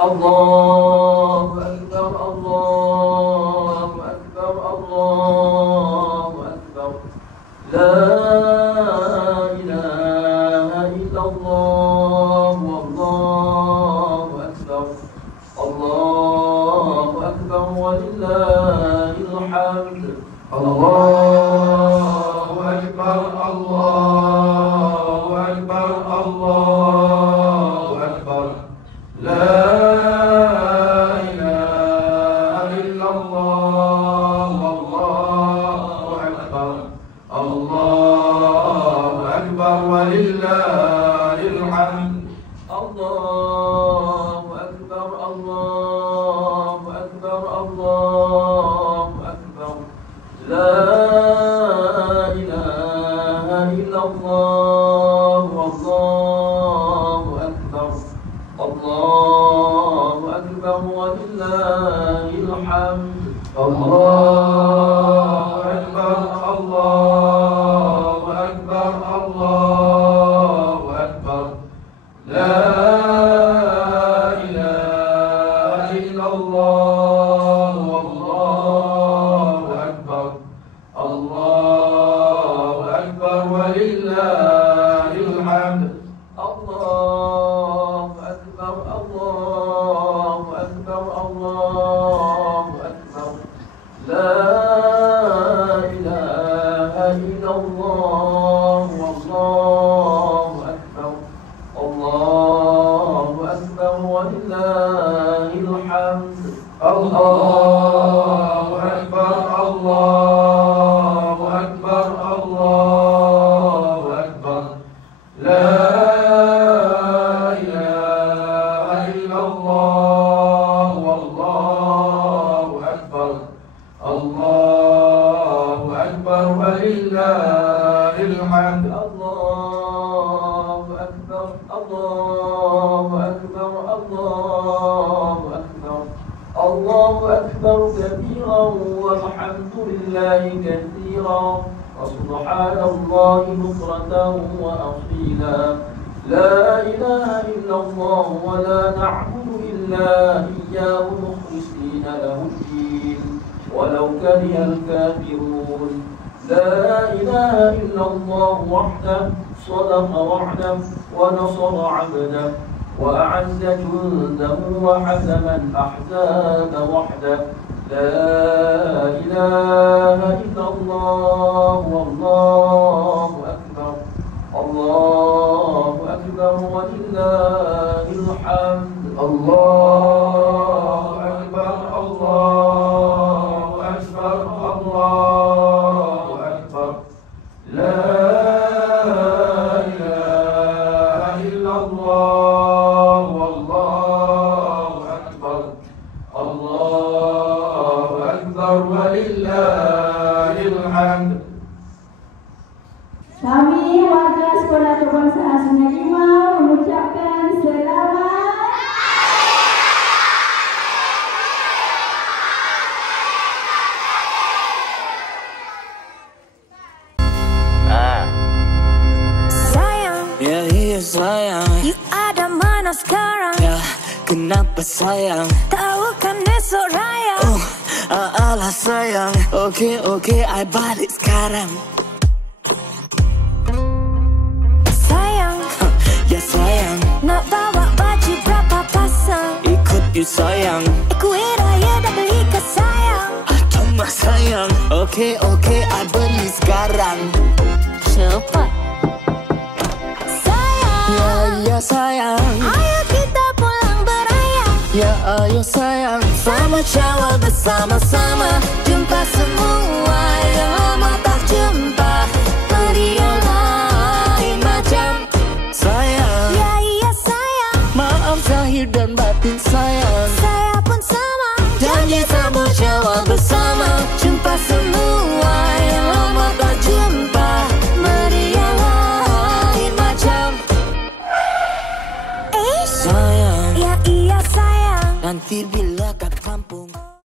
الله أكبر الله أكبر الله أكبر لا إله إلا الله والله أكبر الله أكبر ولله الحمد الله أكبر الله أكبر الله أكبر لا إله إلا الله والله أكبر الله أكبر ولله الحمد الله أكبر الله أكبر الله أكبر لا إله إلا الله والله أكبر الله أكبر ولله الحمد الله أكبر الله أكبر الله أكبر لا إله إلا الله والله أكبر الله أكبر ولله الحمد الله أكبر الله أكبر الله أكبر لا إله إلا الله والله أكبر الله أكبر ولله الحمد الله أكبر الله أكبر الله أكبر لا إله إلا الله والله أكبر الله أكبر ولله الحمد الله أكبر الله أكبر الله أكبر الله أكبر كبيرا والحمد لله كثيرا وسبحان الله بكرة وأصيلا لا إله إلا الله ولا نعبد إلا إياه مخلصين له الدين ولو كره الكافرون لا إله إلا الله وحده صدق وعده ونصر عبده وأعز جنده وحزم الأحزاب وحده لا إله إلا الله والله أكبر الله أكبر ولله الحمد الله أكبر الله أكبر الله أكبر لا إله إلا الله والله أكبر الله أكبر ولله الحمد. Kami warga Sekolah Kebangsaan Sungai Limau mengucapkan selamat sayang. Ya iya sayang. You ada mana sekarang? Ya kenapa sayang? Tahu kan esok raya. Alah sayang. Oke, I balik sekarang. Ya sayang, nak bawa baju berapa pasang? Ikut you sayang. Ikuit raya dah beli ke sayang. Cuma sayang. Oke, I beli sekarang. Cepat sayang. Ya sayang. Ayo kita pulang beraya. Ya ayo sayang. Sama cawal bersama-sama. Jumpa semua yang lama tak jumpa. Meriah lain macam sayang. Ya iya sayang. Maaf zahir dan batin sayang. Saya pun sama. Janji sambut syawal bersama. Jumpa semua yang lama tak jumpa. Meriah lain macam sayang. Ya iya sayang. Nanti bila